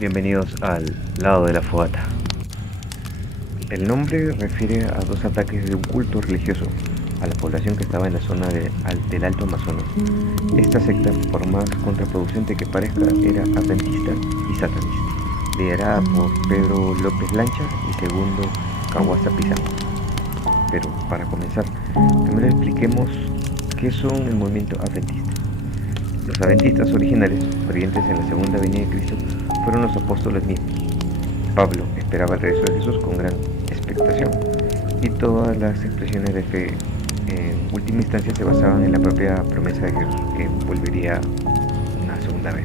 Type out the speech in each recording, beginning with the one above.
Bienvenidos al lado de la fogata. El nombre refiere a dos ataques de un culto religioso a la población que estaba en la zona del Alto Amazonas. Esta secta, por más contraproducente que parezca, era adventista y satanista, liderada por Pedro López Lancha y segundo Kawasa Pizarro. Pero para comenzar, primero expliquemos qué son el movimiento adventista. Los adventistas originales, creyentes en la segunda venida de Cristo, fueron los apóstoles mismos. Pablo esperaba el regreso de Jesús con gran expectación, y todas las expresiones de fe en última instancia se basaban en la propia promesa de Jesús, que volvería una segunda vez.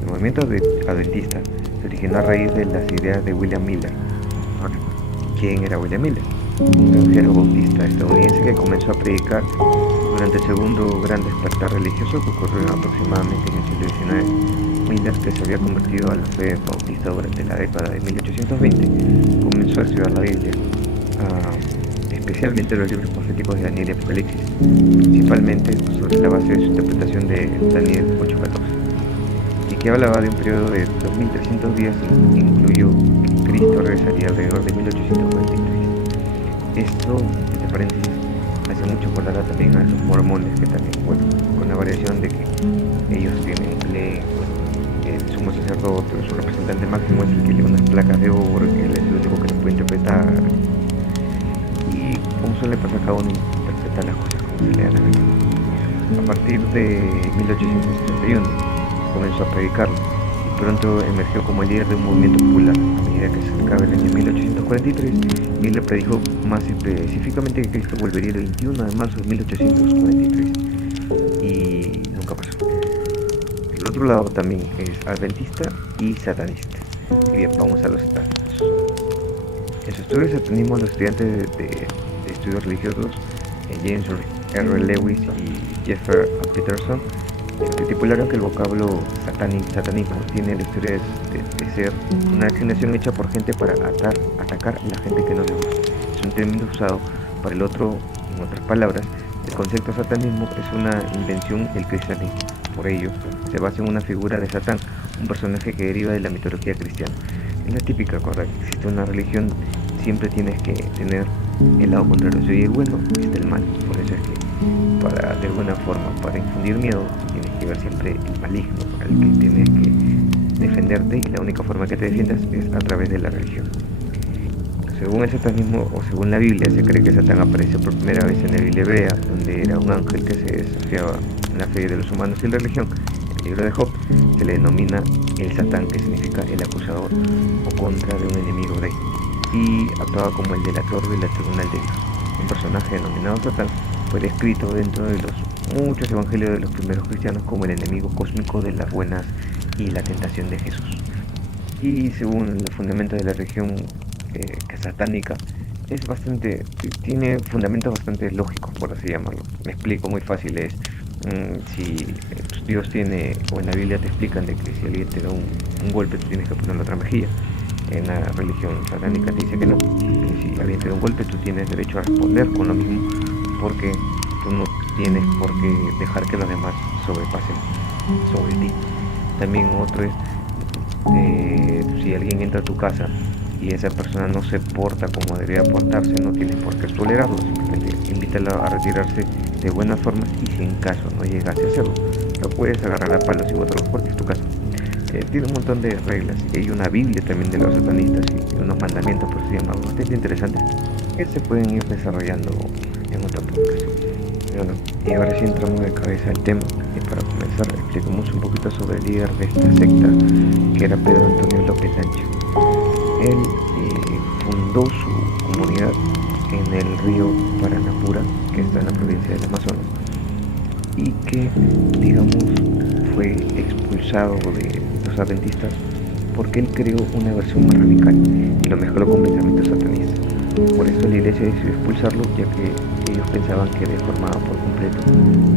El movimiento adventista se originó a raíz de las ideas de William Miller. ¿Quién era William Miller? Un granjero bautista estadounidense que comenzó a predicar durante el segundo gran despertar religioso que ocurrió aproximadamente en el siglo XIX. Miller, que se había convertido a la fe bautista durante la década de 1820, comenzó a estudiar la Biblia, especialmente los libros proféticos de Daniel y Apocalipsis, principalmente sobre la base de su interpretación de Daniel 8:14, y que hablaba de un periodo de 2300 días y incluyó que Cristo regresaría alrededor de 1843. Esto, entre paréntesis, hace mucho acordar también a esos mormones que también, con la variación de que ellos leen, el sumo sacerdote o su representante máximo es el que lee unas placas de oro, que él es el único que lo puede interpretar, y como suele pasar, cada uno interpreta las cosas como se le da la gana. A partir de 1861 comenzó a predicarlo y pronto emergió como el líder de un movimiento popular. A medida que se acercaba el año 1843, Miller predijo más específicamente que Cristo volvería el 21 de marzo de 1843, y nunca pasó. El otro lado también es adventista y satanista. Y bien, vamos a los satánicos. En su estudio de satanismo, los estudiantes de estudios religiosos, James R. Lewis y Jeffrey Peterson, estipularon que el vocablo satanismo tiene la historia de ser una asignación hecha por gente para atacar a la gente que no le gusta. Es un término usado para el otro. En otras palabras, el concepto satanismo es una invención del cristianismo. Por ello, se basa en una figura de Satán, un personaje que deriva de la mitología cristiana. Es la típica, correcto. Existe una religión, siempre tienes que tener el lado contrario. Si el bueno, está el mal. Por eso es que, de alguna forma, para infundir miedo, tienes que ver siempre el maligno al que tienes que defenderte, y la única forma que te defiendas es a través de la religión. Según el satanismo, o según la Biblia, se cree que Satán apareció por primera vez en la Biblia hebrea, donde era un ángel que se desafiaba en la fe de los humanos y la religión. En el libro de Job se le denomina el Satán, que significa el acusador o contra de un enemigo de él, y actuaba como el delator de la tribunal de Dios. Un personaje denominado Satán fue descrito dentro de los muchos evangelios de los primeros cristianos como el enemigo cósmico de las buenas y la tentación de Jesús. Y según el fundamento de la religión satánica, tiene fundamentos bastante lógicos, por así llamarlo. Me explico muy fácil, es si Dios tiene, o en la Biblia te explican de que si alguien te da un golpe, tú tienes que poner la otra mejilla. En la religión satánica te dice que no, que si alguien te da un golpe, tú tienes derecho a responder con lo mismo, porque tú no tienes por qué dejar que los demás sobrepasen sobre ti. También otro es, si alguien entra a tu casa y esa persona no se porta como debería portarse, no tienes por qué tolerarlo, simplemente invítalo a retirarse de buena forma, y si en caso no llegase a hacerlo, lo puedes agarrar a palos y botarlo porque es tu casa. Tiene un montón de reglas, y hay una Biblia también de los satanistas y unos mandamientos, por así llamarlo, bastante interesantes, que se pueden ir desarrollando en otro podcast. Bueno, y ahora sí entramos de cabeza al tema, y para comenzar explicamos un poquito sobre el líder de esta secta, que era Pedro Antonio López Lancha. Él fundó su comunidad en el río Paranapura, que está en la provincia del Amazonas, y que, digamos, fue expulsado de los adventistas porque él creó una versión más radical y lo mezcló con pensamientos satanistas. Por eso la iglesia decidió expulsarlo, ya que ellos pensaban que deformaba por completo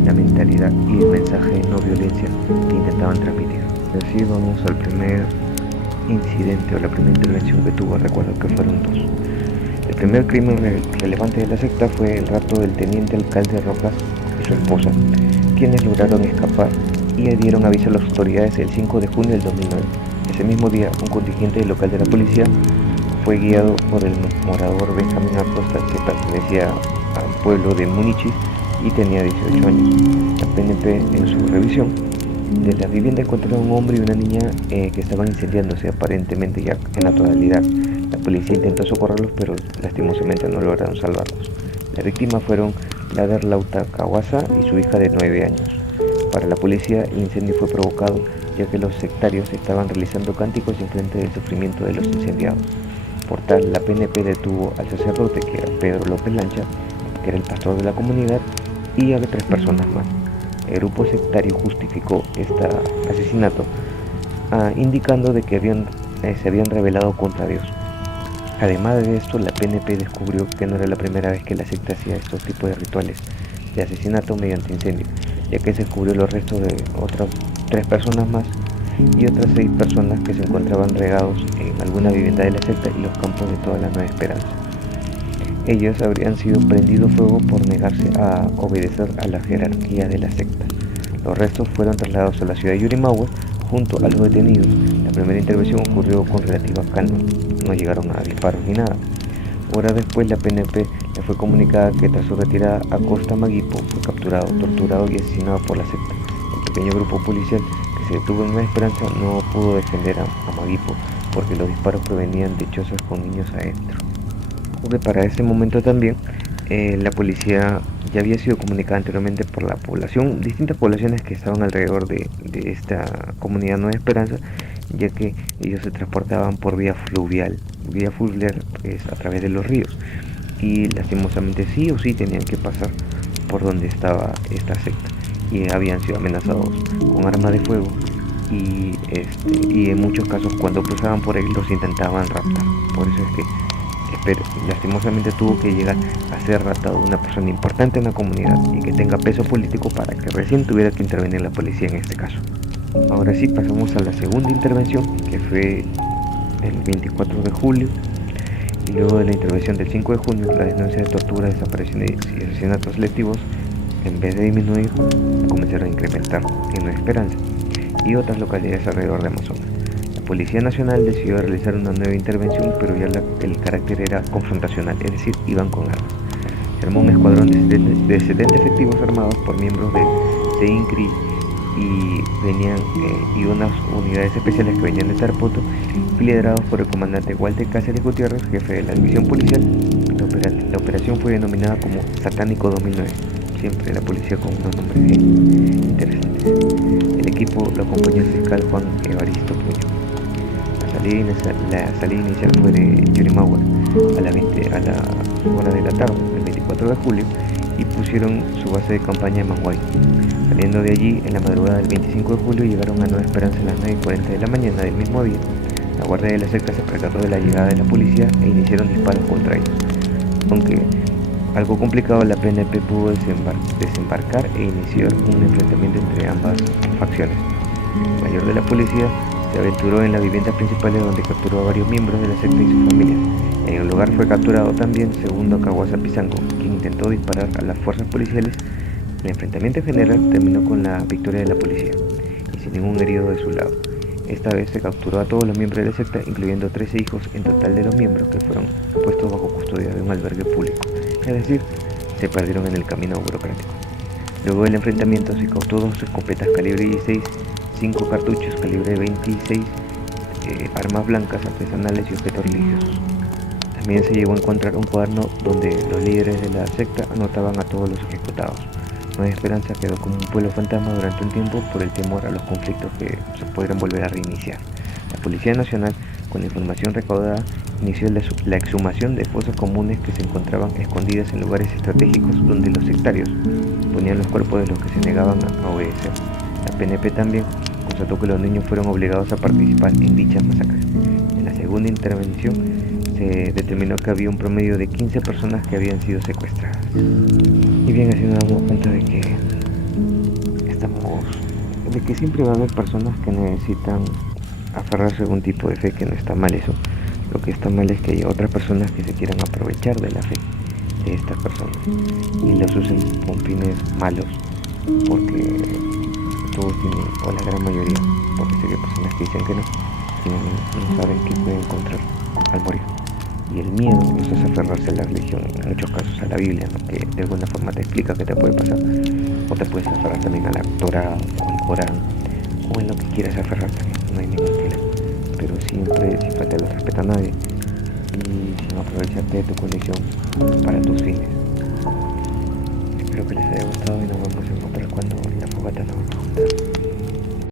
la mentalidad y el mensaje de no violencia que intentaban transmitir. Así vamos al primer incidente o la primera intervención que tuvo. Recuerdo que fueron dos. El primer crimen relevante de la secta fue el rapto del teniente alcalde Rojas y su esposa, quienes lograron escapar y dieron aviso a las autoridades el 5 de junio del 2009. Ese mismo día, un contingente local de la policía fue guiado por el morador Benjamín Acosta, que pertenecía al pueblo de Munichis y tenía 18 años. La PNP, en su revisión de la vivienda, encontró a un hombre y una niña que estaban incendiándose aparentemente ya en la totalidad. La policía intentó socorrerlos, pero lastimosamente no lograron salvarlos. Las víctimas fueron Lader Lauta Kawasa y su hija de 9 años. Para la policía, el incendio fue provocado ya que los sectarios estaban realizando cánticos en frente del sufrimiento de los incendiados. Por tal, la PNP detuvo al sacerdote, que era Pedro López Lancha, que era el pastor de la comunidad, y a 3 personas más. El grupo sectario justificó este asesinato indicando de que se habían rebelado contra Dios. Además de esto, la PNP descubrió que no era la primera vez que la secta hacía estos tipos de rituales de asesinato mediante incendio, ya que se descubrió los restos de otras 3 personas más y otras 6 personas que se encontraban regados en alguna vivienda de la secta y los campos de toda la Nueva Esperanza. Ellos habrían sido prendidos fuego por negarse a obedecer a la jerarquía de la secta. Los restos fueron trasladados a la ciudad de Yurimaguas junto a los detenidos. La primera intervención ocurrió con relativa calma, no llegaron a disparos ni nada. Horas después, la PNP le fue comunicada que tras su retirada, Acosta Maguipo fue capturado, torturado y asesinado por la secta. El pequeño grupo policial que se detuvo en Nueva Esperanza no pudo defender a Maguipo porque los disparos provenían de chozas con niños adentro. Porque para ese momento también la policía ya había sido comunicada anteriormente por la población, distintas poblaciones que estaban alrededor de esta comunidad Nueva Esperanza, ya que ellos se transportaban por vía fluvial es a través de los ríos, y lastimosamente sí o sí tenían que pasar por donde estaba esta secta, y habían sido amenazados con armas de fuego, y en muchos casos cuando cruzaban por ahí los intentaban raptar. Por eso es que lastimosamente tuvo que llegar a ser raptado una persona importante en la comunidad y que tenga peso político para que recién tuviera que intervenir la policía en este caso. Ahora sí, pasamos a la segunda intervención, que fue el 24 de julio, y luego de la intervención del 5 de junio, la denuncia de tortura, desapariciones y asesinatos selectivos, en vez de disminuir, comenzaron a incrementar en Nueva Esperanza y otras localidades alrededor de Amazonas. La Policía Nacional decidió realizar una nueva intervención, pero ya el carácter era confrontacional, es decir, iban con armas. Se armó un escuadrón de 70 efectivos armados por miembros de CEINCRI y unas unidades especiales que venían de Tarapoto, y liderados por el comandante Walter Cáceres Gutiérrez, jefe de la división policial. La operación fue denominada como Satánico 2009, siempre la policía con unos nombres interesantes. El equipo lo acompañó el fiscal Juan Evaristo Puño. La salida inicial fue de Yurimaguas a la hora de la tarde, el 24 de julio, y pusieron su base de campaña en Manguay. Saliendo de allí, en la madrugada del 25 de julio, llegaron a Nueva Esperanza a las 9:40 de la mañana del mismo día. La guardia de la secta se percató de la llegada de la policía e iniciaron disparos contra ellos. Aunque algo complicado, la PNP pudo desembarcar e iniciar un enfrentamiento entre ambas facciones. El mayor de la policía se aventuró en las viviendas principales, donde capturó a varios miembros de la secta y sus familias. En el lugar fue capturado también Segundo Kawasa Pizango, quien intentó disparar a las fuerzas policiales. El enfrentamiento general terminó con la victoria de la policía y sin ningún herido de su lado. Esta vez se capturó a todos los miembros de la secta, incluyendo 13 hijos en total de los miembros, que fueron puestos bajo custodia de un albergue público, es decir, se perdieron en el camino burocrático. Luego del enfrentamiento se incautó 2 escopetas calibre 16, 5 cartuchos calibre 26, armas blancas artesanales y objetos religiosos. También se llegó a encontrar un cuaderno donde los líderes de la secta anotaban a todos los ejecutados. Nueva Esperanza quedó como un pueblo fantasma durante un tiempo por el temor a los conflictos que se podrían volver a reiniciar. La Policía Nacional, con la información recaudada, inició la exhumación de fosas comunes que se encontraban escondidas en lugares estratégicos donde los sectarios ponían los cuerpos de los que se negaban a obedecer. La PNP también constató que los niños fueron obligados a participar en dichas masacres. En la segunda intervención se determinó que había un promedio de 15 personas que habían sido secuestradas. Y bien, así nos damos cuenta de que siempre va a haber personas que necesitan aferrarse a algún tipo de fe, que no está mal eso. Lo que está mal es que haya otras personas que se quieran aprovechar de la fe de estas personas y las usen con fines malos, porque todos tienen, o la gran mayoría, porque sé que hay personas que dicen que no, no saben qué pueden encontrar al morir. Y el miedo nos hace aferrarse a la religión, en muchos casos a la Biblia, ¿no? Que de alguna forma te explica qué te puede pasar. O te puedes aferrar también a la Torah o al Corán, o en lo que quieras aferrar también, no hay ningún problema. Pero siempre sin faltarle respeto a nadie y sin aprovecharte de tu condición para tus fines. Espero que les haya gustado y nos vemos en otra cuando la fogata nos va a juntar.